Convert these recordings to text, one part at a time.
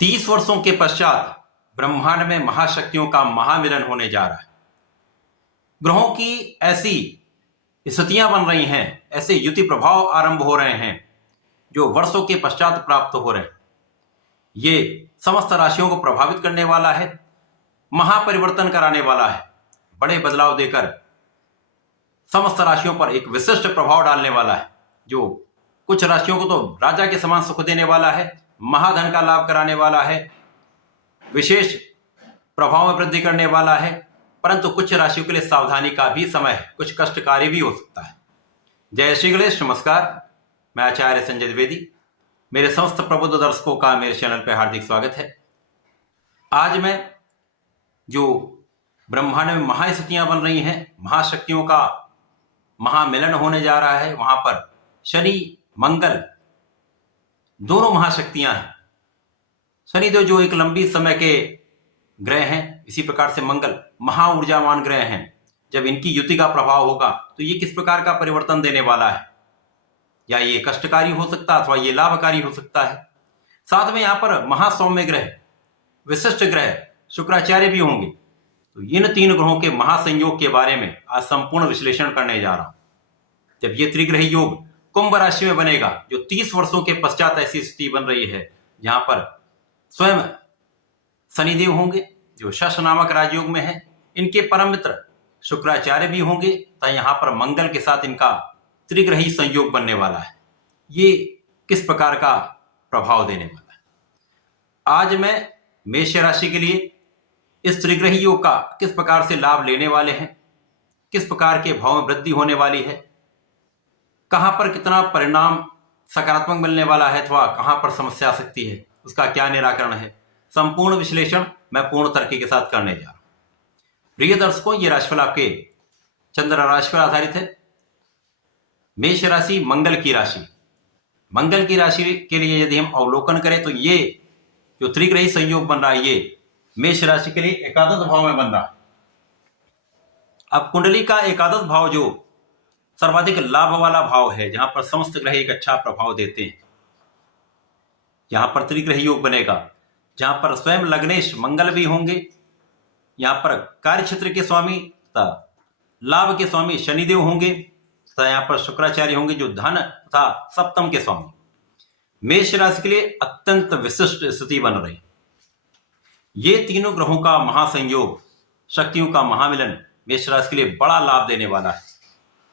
30 वर्षों के पश्चात ब्रह्मांड में महाशक्तियों का महामिलन होने जा रहा है। ग्रहों की ऐसी स्थितियां बन रही हैं, ऐसे युति प्रभाव आरंभ हो रहे हैं जो वर्षों के पश्चात प्राप्त हो रहे हैं। ये समस्त राशियों को प्रभावित करने वाला है, महापरिवर्तन कराने वाला है, बड़े बदलाव देकर समस्त राशियों पर एक विशिष्ट प्रभाव डालने वाला है, जो कुछ राशियों को तो राजा के समान सुख देने वाला है, महाधन का लाभ कराने वाला है, विशेष प्रभाव में वृद्धि करने वाला है। परंतु कुछ राशियों के लिए सावधानी का भी समय है, कुछ कष्टकारी भी हो सकता है। जय श्री गणेश, नमस्कार। मैं आचार्य संजय द्विवेदी, मेरे समस्त प्रबुद्ध दर्शकों का मेरे चैनल पर हार्दिक स्वागत है। आज मैं जो ब्रह्मांड में महास्थितियां बन रही हैं, महाशक्तियों का महामिलन होने जा रहा है, वहां पर शनि मंगल दोनों महाशक्तियां हैं। शनिदेव जो एक लंबी समय के ग्रह हैं, इसी प्रकार से मंगल महाऊर्जावान ग्रह हैं। जब इनकी युति का प्रभाव होगा तो ये किस प्रकार का परिवर्तन देने वाला है, या ये कष्टकारी हो सकता है अथवा ये लाभकारी हो सकता है। साथ में यहाँ पर महासौम्य ग्रह, विशिष्ट ग्रह शुक्राचार्य भी होंगे। तो इन तीन ग्रहों के महासंयोग के बारे में आज संपूर्ण विश्लेषण करने जा रहा हूं। जब ये त्रिग्रही योग कुंभ राशि में बनेगा, जो 30 वर्षों के पश्चात ऐसी स्थिति बन रही है, जहां पर स्वयं शनिदेव होंगे जो शश नामक राजयोग में है, इनके परम मित्र शुक्राचार्य भी होंगे, तो यहां पर मंगल के साथ इनका त्रिग्रही संयोग बनने वाला है। ये किस प्रकार का प्रभाव देने वाला है, आज मैं मेष राशि के लिए इस त्रिग्रही योग का किस प्रकार से लाभ लेने वाले हैं, किस प्रकार के भाव में वृद्धि होने वाली है, कहां पर कितना परिणाम सकारात्मक मिलने वाला है अथवा कहां पर समस्या आ सकती है, उसका क्या निराकरण है, संपूर्ण विश्लेषण मैं पूर्ण तर्क के साथ करने जा रहा हूं। प्रिय दर्शकों, ये राशिफल आपके चंद्र राशि पर आधारित है। मेष राशि मंगल की राशि। मंगल की राशि के लिए यदि हम अवलोकन करें तो ये जो त्रिग्रही संयोग बन रहा है, ये मेष राशि के लिए एकादश भाव में बन रहा है। अब कुंडली का एकादश भाव जो सर्वाधिक लाभ वाला भाव है, जहां पर समस्त ग्रह एक अच्छा प्रभाव देते हैं, यहां पर त्रिग्रही योग बनेगा, जहां पर स्वयं लग्नेश मंगल भी होंगे, यहां पर कार्य क्षेत्र के स्वामी तथा लाभ के स्वामी शनिदेव होंगे, तथा यहां पर शुक्राचार्य होंगे जो धन तथा सप्तम के स्वामी। मेष राशि के लिए अत्यंत विशिष्ट स्थिति बन रही। ये तीनों ग्रहों का महासंयोग, शक्तियों का महामिलन मेष राशि के लिए बड़ा लाभ देने वाला है।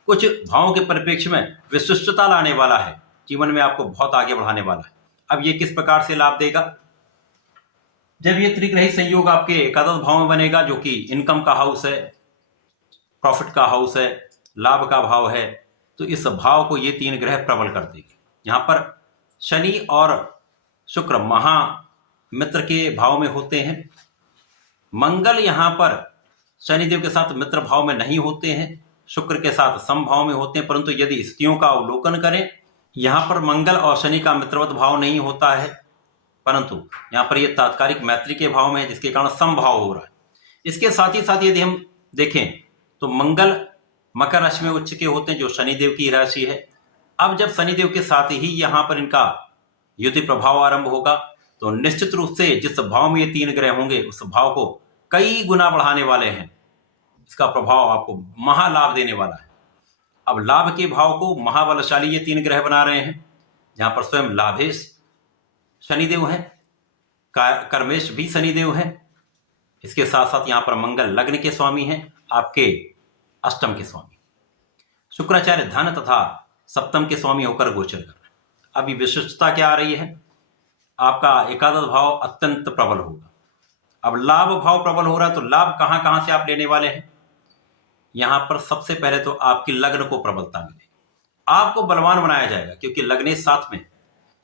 कुछ भावों के परिप्रेक्ष्य में विशिष्टता लाने वाला है, जीवन में आपको बहुत आगे बढ़ाने वाला है। अब ये किस प्रकार से लाभ देगा, जब ये त्रिग्रही संयोग आपके एकादश भाव में बनेगा, जो कि इनकम का हाउस है, प्रॉफिट का हाउस है, लाभ का भाव है, तो इस भाव को ये तीन ग्रह प्रबल कर देंगे। यहाँ पर शनि और शुक्र महामित्र के भाव में होते हैं। मंगल यहाँ पर शनिदेव के साथ मित्र भाव में नहीं होते हैं, शुक्र के साथ समभाव में होते हैं। परंतु यदि स्थितियों का अवलोकन करें, यहाँ पर मंगल और शनि का मित्रवत भाव नहीं होता है, परंतु यहाँ पर यह तात्कालिक मैत्री के भाव में है, जिसके कारण समभाव हो रहा है। इसके साथ ही साथ यदि हम देखें तो मंगल मकर राशि में उच्च के होते हैं, जो शनिदेव की राशि है। अब जब शनिदेव के साथ ही यहाँ पर इनका युति प्रभाव आरंभ होगा, तो निश्चित रूप से जिस भाव में ये तीन ग्रह होंगे, उस भाव को कई गुना बढ़ाने वाले हैं। इसका प्रभाव आपको महालाभ देने वाला है। अब लाभ के भाव को महाबलशाली ये तीन ग्रह बना रहे हैं, जहां पर स्वयं लाभेश शनिदेव हैं, कर्मेश भी शनिदेव हैं। इसके साथ साथ यहां पर मंगल लग्न के स्वामी हैं, आपके अष्टम के स्वामी। शुक्राचार्य धन तथा सप्तम के स्वामी होकर गोचर कर रहे हैं। अभी विशिष्टता क्या आ रही है, आपका एकादश भाव अत्यंत प्रबल होगा। अब लाभ भाव प्रबल हो रहा है, तो लाभ कहां कहां से आप लेने वाले हैं। यहां पर सबसे पहले तो आपकी लग्न को प्रबलता मिलेगी, आपको बलवान बनाया जाएगा, क्योंकि लग्न साथ में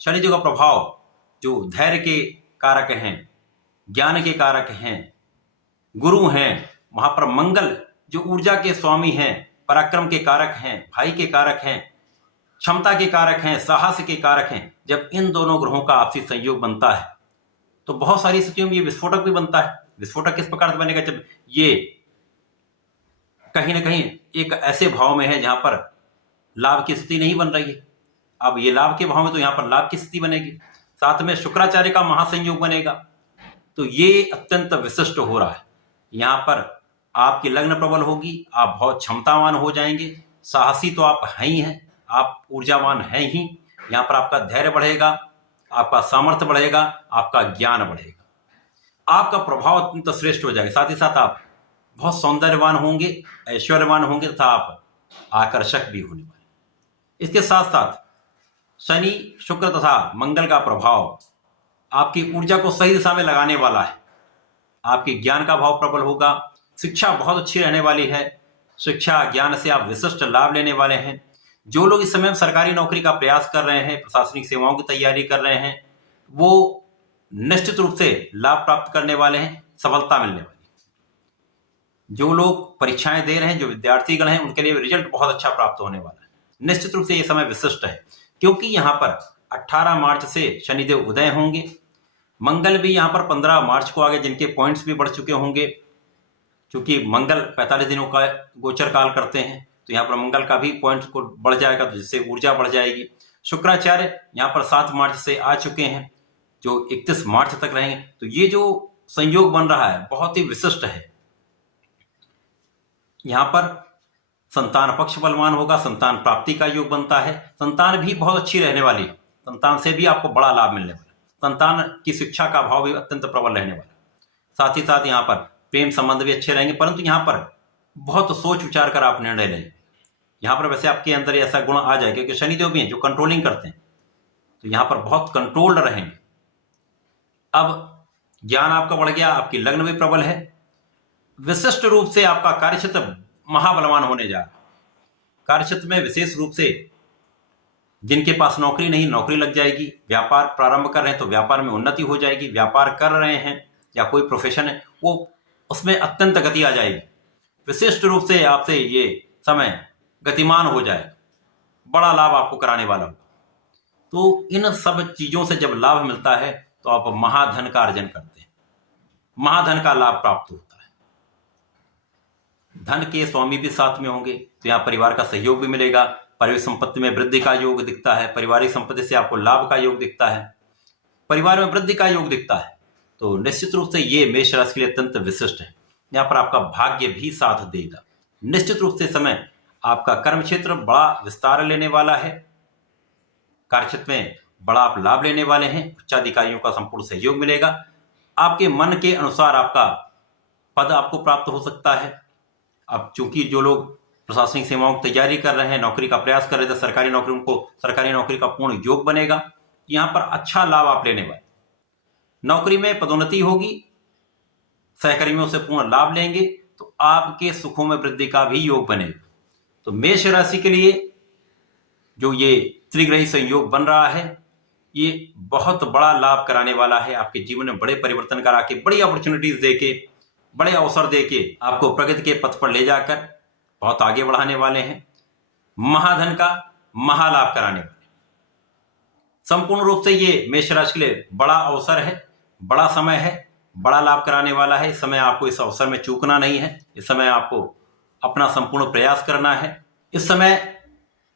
शनिदेव का प्रभाव जो धैर्य के कारक हैं, ज्ञान के कारक हैं, गुरु हैं, वहां पर मंगल जो ऊर्जा के स्वामी हैं, पराक्रम के कारक हैं, भाई के कारक हैं, क्षमता के कारक हैं, साहस के कारक हैं। जब इन दोनों ग्रहों का आपसी संयोग बनता है तो बहुत सारी स्थितियों में ये विस्फोटक भी बनता है। विस्फोटक किस प्रकार से बनेगा, जब ये कहीं ना कहीं एक ऐसे भाव में है जहां पर लाभ की स्थिति नहीं बन रही है। अब ये लाभ के भाव में, तो यहां पर लाभ की स्थिति बनेगी। साथ में शुक्राचार्य का महासंयोग बनेगा, तो ये अत्यंत विशिष्ट हो रहा है। यहाँ पर आपकी लग्न प्रबल होगी, आप बहुत क्षमतावान हो जाएंगे, साहसी तो आप हैं ही हैं, आप ऊर्जावान हैं ही। यहाँ पर आपका धैर्य बढ़ेगा, आपका सामर्थ्य बढ़ेगा, आपका ज्ञान बढ़ेगा, आपका प्रभाव अत्यंत श्रेष्ठ हो जाएगा। साथ ही साथ आप बहुत सौंदर्यवान होंगे, ऐश्वर्यवान होंगे तथा आप आकर्षक भी होने वाले। इसके साथ साथ शनि, शुक्र तथा मंगल का प्रभाव आपकी ऊर्जा को सही दिशा में लगाने वाला है। आपके ज्ञान का भाव प्रबल होगा, शिक्षा बहुत अच्छी रहने वाली है, शिक्षा ज्ञान से आप विशिष्ट लाभ लेने वाले हैं। जो लोग इस समय सरकारी नौकरी का प्रयास कर रहे हैं, प्रशासनिक सेवाओं की तैयारी कर रहे हैं, वो निश्चित रूप से लाभ प्राप्त करने वाले हैं, सफलता मिलने वाली। जो लोग परीक्षाएं दे रहे हैं, जो विद्यार्थीगण हैं, उनके लिए रिजल्ट बहुत अच्छा प्राप्त होने वाला है। निश्चित रूप से ये समय विशिष्ट है, क्योंकि यहाँ पर 18 मार्च से शनिदेव उदय होंगे। मंगल भी यहाँ पर 15 मार्च को आगे, जिनके पॉइंट्स भी बढ़ चुके होंगे, क्योंकि मंगल 45 दिनों का गोचर काल करते हैं, तो यहाँ पर मंगल का भी पॉइंट को बढ़ जाएगा, तो जिससे ऊर्जा बढ़ जाएगी। शुक्राचार्य यहाँ पर 7 मार्च से आ चुके हैं, जो 31 मार्च तक रहेंगे। तो ये जो संयोग बन रहा है बहुत ही विशिष्ट है। यहाँ पर संतान पक्ष बलवान होगा, संतान प्राप्ति का योग बनता है, संतान भी बहुत अच्छी रहने वाली है, संतान से भी आपको बड़ा लाभ मिलने वाला, संतान की शिक्षा का भाव भी अत्यंत प्रबल रहने वाला। साथ ही साथ यहाँ पर प्रेम संबंध भी अच्छे रहेंगे, परंतु यहाँ पर बहुत सोच विचार कर आप निर्णय लें। यहाँ पर वैसे आपके अंदर ऐसा गुण आ जाएगा, क्योंकि शनिदेव भी हैं जो कंट्रोलिंग करते हैं, तो यहाँ पर बहुत कंट्रोल्ड रहेंगे। अब ज्ञान आपका बढ़ गया, आपकी लग्न भी प्रबल है, विशिष्ट रूप से आपका कार्यक्षेत्र महाबलवान होने जा रहा है। कार्यक्षेत्र में विशेष रूप से जिनके पास नौकरी नहीं, नौकरी लग जाएगी, व्यापार प्रारंभ कर रहे हैं तो व्यापार में उन्नति हो जाएगी, व्यापार कर रहे हैं या कोई प्रोफेशन है वो उसमें अत्यंत गति आ जाएगी। विशिष्ट रूप से आपसे ये समय गतिमान हो जाएगा, बड़ा लाभ आपको कराने वाला होगा। तो इन सब चीजों से जब लाभ मिलता है तो आप महाधन का अर्जन करते हैं, महाधन का लाभ प्राप्त होता है। धन के स्वामी भी साथ में होंगे, तो यहाँ परिवार का सहयोग भी मिलेगा, पारिवारिक संपत्ति में वृद्धि का योग दिखता है, पारिवारिक संपत्ति से आपको लाभ का योग दिखता है, परिवार में वृद्धि का योग दिखता है। तो निश्चित रूप से ये मेष राशि के लिए अत्यंत विशिष्ट है। यहाँ पर आपका भाग्य भी साथ देगा। निश्चित रूप से समय आपका कर्म क्षेत्र बड़ा विस्तार लेने वाला है, कार्यक्षेत्र में बड़ा आप लाभ लेने वाले हैं, उच्चाधिकारियों का संपूर्ण सहयोग मिलेगा, आपके मन के अनुसार आपका पद आपको प्राप्त हो सकता है। अब चूंकि जो लोग प्रशासनिक सेवाओं की तैयारी कर रहे हैं, नौकरी का प्रयास कर रहे थे, सरकारी नौकरी, उनको सरकारी नौकरी का पूर्ण योग बनेगा, यहाँ पर अच्छा लाभ आप लेने वाले। नौकरी में पदोन्नति होगी, सहकर्मियों से पूर्ण लाभ लेंगे, तो आपके सुखों में वृद्धि का भी योग बनेगा। तो मेष राशि के लिए जो ये त्रिग्रही संयोग बन रहा है, ये बहुत बड़ा लाभ कराने वाला है, आपके जीवन में बड़े परिवर्तन करा के, बड़ी अपॉर्चुनिटीज देके, बड़े अवसर देके आपको प्रगति के पथ पर ले जाकर बहुत आगे बढ़ाने वाले हैं, महाधन का महालाभ कराने वाले। संपूर्ण रूप से ये मेष राशि के लिए बड़ा अवसर है, बड़ा समय है, बड़ा लाभ कराने वाला है। इस समय आपको इस अवसर में चूकना नहीं है, इस समय आपको अपना संपूर्ण प्रयास करना है। इस समय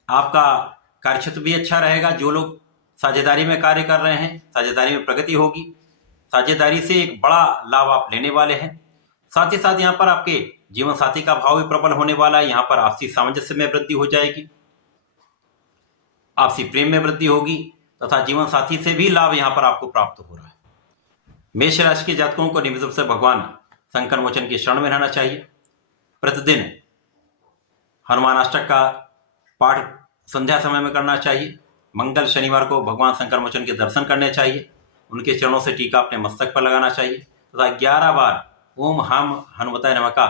आपका कार्यक्षेत्र भी अच्छा रहेगा। जो लोग साझेदारी में कार्य कर रहे हैं, साझेदारी में प्रगति होगी, साझेदारी से एक बड़ा लाभ आप लेने वाले हैं। साथ ही साथ यहाँ पर आपके जीवन साथी का भाव भी प्रबल होने वाला है। यहाँ पर आपसी सामंजस्य में वृद्धि हो जाएगी, आपसी प्रेम में वृद्धि होगी तथा जीवन साथी से भी लाभ यहाँ पर आपको प्राप्त हो रहा है। मेष राशि के जातकों को नियमित रूप से भगवान संकट मोचन की शरण में रहना चाहिए। प्रतिदिन हनुमान अष्टक का पाठ संध्या समय में करना चाहिए। मंगल शनिवार को भगवान शंकर मोचन के दर्शन करने चाहिए, उनके चरणों से टीका अपने मस्तक पर लगाना चाहिए तथा 11 बार ओम हम हनुमताय नमः का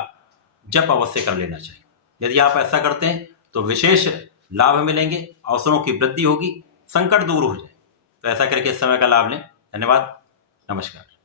जप अवश्य कर लेना चाहिए। यदि आप ऐसा करते हैं तो विशेष लाभ मिलेंगे, अवसरों की वृद्धि होगी, संकट दूर हो जाए। तो ऐसा करके इस समय का लाभ लें। धन्यवाद, नमस्कार।